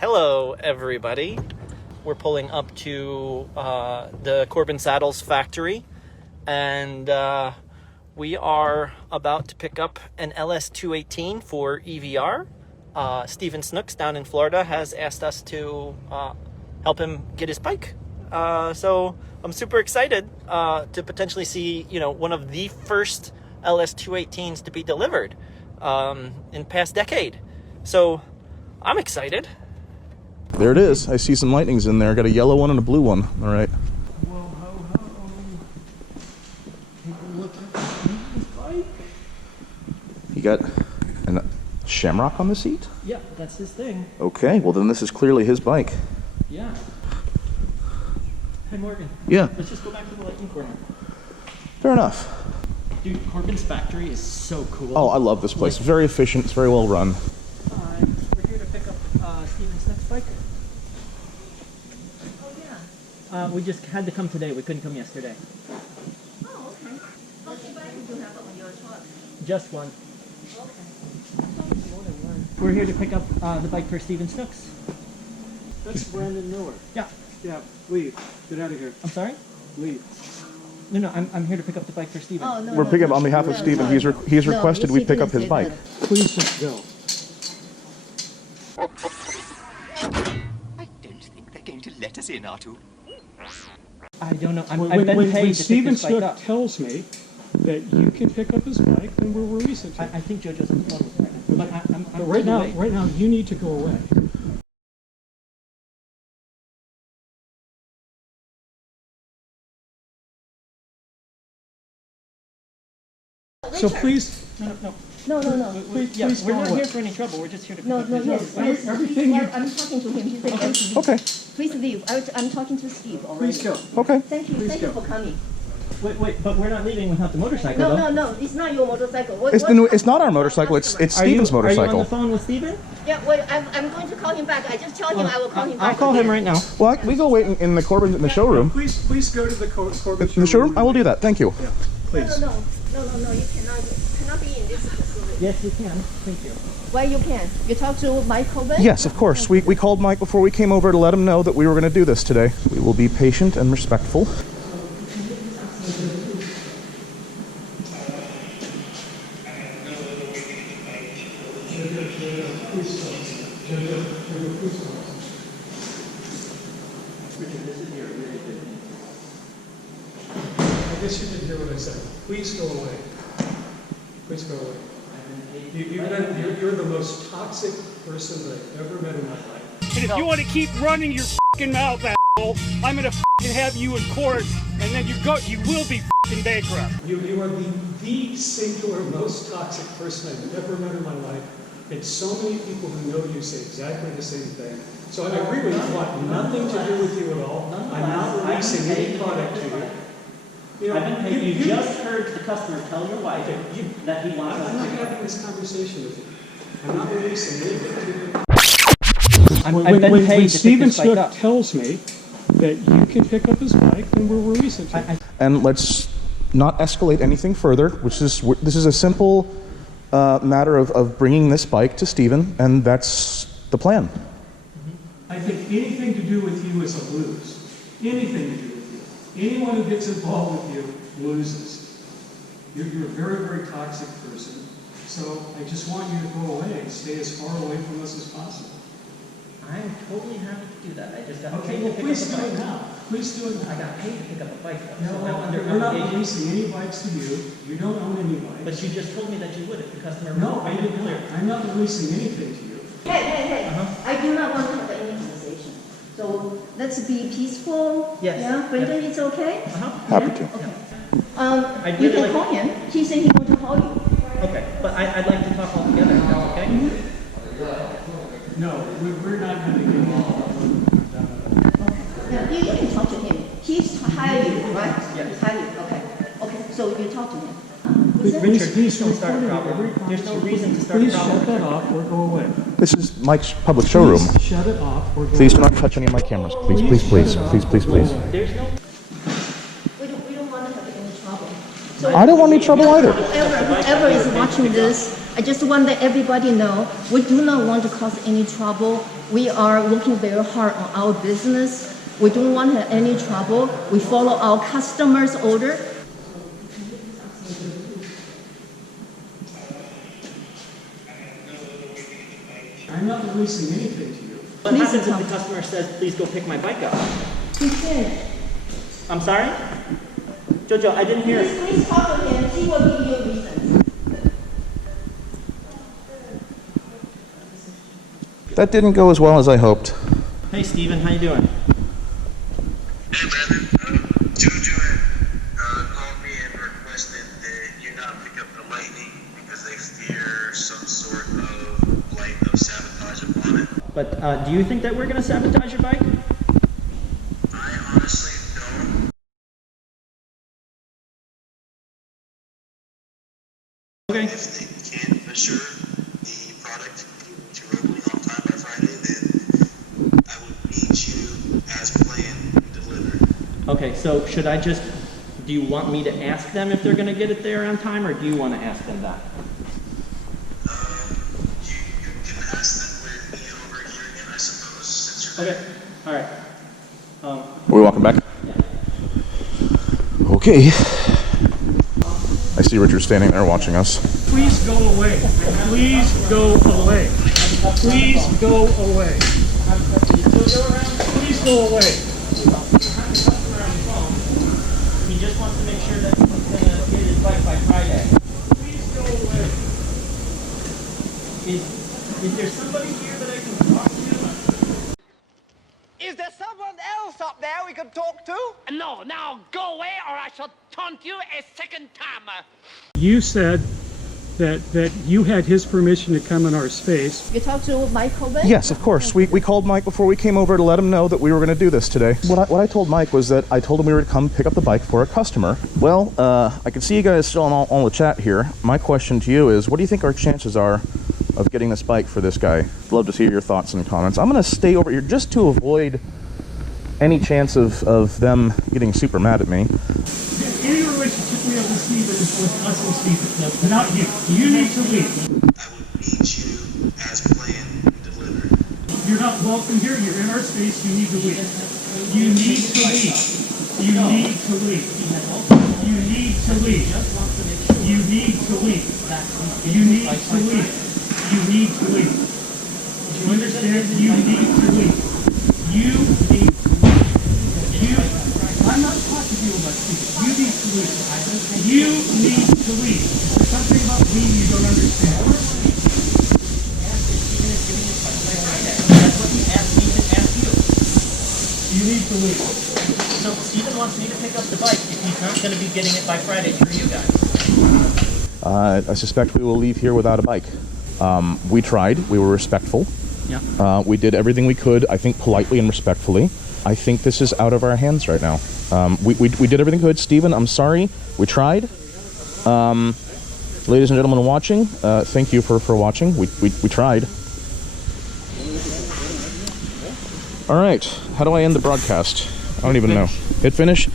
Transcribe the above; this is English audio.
Hello, everybody. We're pulling up to the Corbin Saddles factory, and we are about to pick up an LS218 for EVR. Steven Snooks down in Florida has asked us to help him get his bike. So I'm super excited to potentially see, one of the first LS218s to be delivered in past decade. So I'm excited. There it is. I see some lightnings in there. Got a yellow one and a blue one. All right. Whoa, ho, ho. Take a look at this bike. You got a shamrock on the seat? Yeah, that's his thing. Okay, well then this is clearly his bike. Yeah. Hey, Morgan. Yeah. Let's just go back to the lightning corner. Fair enough. Dude, Corbin's factory is so cool. Oh, I love this place. It's very efficient. It's very well run. We're here to pick up Steven's next bike. Oh, yeah. We just had to come today. We couldn't come yesterday. Oh, okay. How many bikes do you have on your truck? Just one. Okay. We're here to pick up the bike for Steven Snooks. That's Brandon Miller. Yeah. Yeah, leave. Get out of here. I'm sorry? Leave. No, I'm here to pick up the bike for Steven. Oh, no, We're picking up on behalf of no, Steven. no. He's No, requested we pick up his say bike. that. Please just go. I don't think they're going to let us in, Artu. I don't know. I've When, been when, paid when to Steven pick this bike Snook up. tells me that you can pick up his bike, then we'll release it to you. I think JoJo's on the phone with me right now. But I'm But right now, you need to go away. So please, No. No. please We're go not away. here for any trouble. We're just here to pick No, up no, his yes, bike. yes. everything Please, you- I'm talking to him. He said, yes, Okay. please leave. I'm talking to Steve already. Please go. Okay. Thank you go. for coming. Wait, but we're not leaving without the motorcycle, though. No, it's not your motorcycle. It's not our motorcycle. It's Steven's Are you on motorcycle. the phone with Steven? Yeah, wait, I'm going to call him back. I just tell him I will call him back. I'll call him right now. Well, we go wait in the Corbin in the showroom. Please go to the Corbin In the showroom? I will do that. Thank you. Yeah, please. No, you cannot be in this facility. Yes, you can. Thank you. Why you can? You talk to Mike Corbin? Yes, of course. We called Mike before we came over to let him know that we were going to do this today. We will be patient and respectful. I guess you didn't hear what I said. Please go away. Please go away. You're the most toxic person that I've ever met in my life. And if you want to keep running your f***ing mouth, asshole, I'm gonna f***ing have you in court, and then you will be f***ing bankrupt. You are the singular most toxic person I've ever met in my life. And so many people who know you say exactly the same thing. So I agree with you. I want nothing to do with you at all. I'm not releasing any product to you. You know, You just heard the customer tell your wife that he wants I'm not having this conversation with you. I'm not releasing anything to you. When Steven Snook tells me that you can pick up his bike, then we'll release it to you. And let's not escalate anything further, this is a simple matter of bringing this bike to Steven, and that's the plan. I think anything to do with you is a lose. Anything to do with you. Anyone who gets involved with you loses. You're a very, very toxic person. So I just want you to go away and stay as far away from us as possible. I'm totally happy to do that. I just got Okay, paid well, to pick please up do a it bike. now. Please do it I now. got paid to pick up a bike. No, So I'm under we're not obligation. releasing any bikes to you. You don't own any bikes. But you just told me that you would if the customer No, I made it didn't. clear. I'm not releasing anything to you. Hey. I do not want to have any conversation. So let's be peaceful. Yes. Yeah, Brendan, it's okay? Happy to. Okay. I'd You really can like- call him. He said he want to call you. Okay, but I'd like to talk all together, if that's okay? No, we're not going to get involved. Yeah, you can talk to him. He's hired you, right? Yes. He's hired you. Okay, so you talk to him. Please don't start a problem. There's no reason to start a Please problem. shut that off or go away. This is Mike's public showroom. Please shut it off or go Please do away. not touch any of my cameras. Please. Please. There's no... We don't want to have any trouble. So I don't want any trouble either. whoever is watching this, I just want that everybody know we do not want to cause any trouble. We are working very hard on our business. We don't want to have any trouble. We follow our customers' order. I'm not releasing anything to you. What happens if the customer says, please go pick my bike up? He said, I'm sorry? Jojo, I didn't hear. please talk to him. He will give you a reason. That didn't go as well as I hoped. Hey, Steven, how you doing? Hey, Brandon. Jojo had called me and requested that you not pick up the Lightning because they fear some sort of blight of sabotage upon it. But do you think that we're going to sabotage your bike? I honestly don't. Okay. If they can't assure the product to rolling on time by Friday, then I would need you as planned to deliver. Okay, so should I just, do you want me to ask them if they're going to get it there on time, or do you want to ask them that? You can ask them with me over here again, I suppose, since you're Okay, all right. Are we walking back? Okay. I see Richard standing there watching us. Please go away. Please go away. Please go away. Please go away. He just wants to make sure that he's going to get his bike by Friday. Please go away. Is there somebody here that I can talk to? Is there someone else up there we can talk to? No, now go away or I shall taunt you a second time. You said that you had his permission to come in our space. You talk to Mike Corbin? Yes, of course. We called Mike before we came over to let him know that we were going to do this today. What I told Mike was that I told him we were to come pick up the bike for a customer. Well, I can see you guys still in all the chat here. My question to you is, what do you think our chances are of getting this bike for this guy? I'd love to see your thoughts and comments. I'm going to stay over here just to avoid any chance of them getting super mad at me. Any relationship we have with Steven is with us and Steven, not you. You need to leave. I would need you as planned to deliver. You're not welcome here. You're in our space. You need to leave. You need to leave. You need to leave. You need to leave. You need to leave. You need to leave. You need to leave. Do you understand? You need to leave. You need to leave. I'm not talking to you about Steven. You need to leave. You need to leave. There's something about me you don't understand. You need to leave. So Steven wants me to pick up the bike if he's not going to be getting it by Friday through you guys. I suspect we will leave here without a bike. We tried. We were respectful. Yeah. We did everything we could, I think, politely and respectfully. I think this is out of our hands right now. We did everything we could. Steven, I'm sorry. We tried. Ladies and gentlemen watching, thank you for watching. We tried. All right. How do I end the broadcast? I don't even know. Hit finish?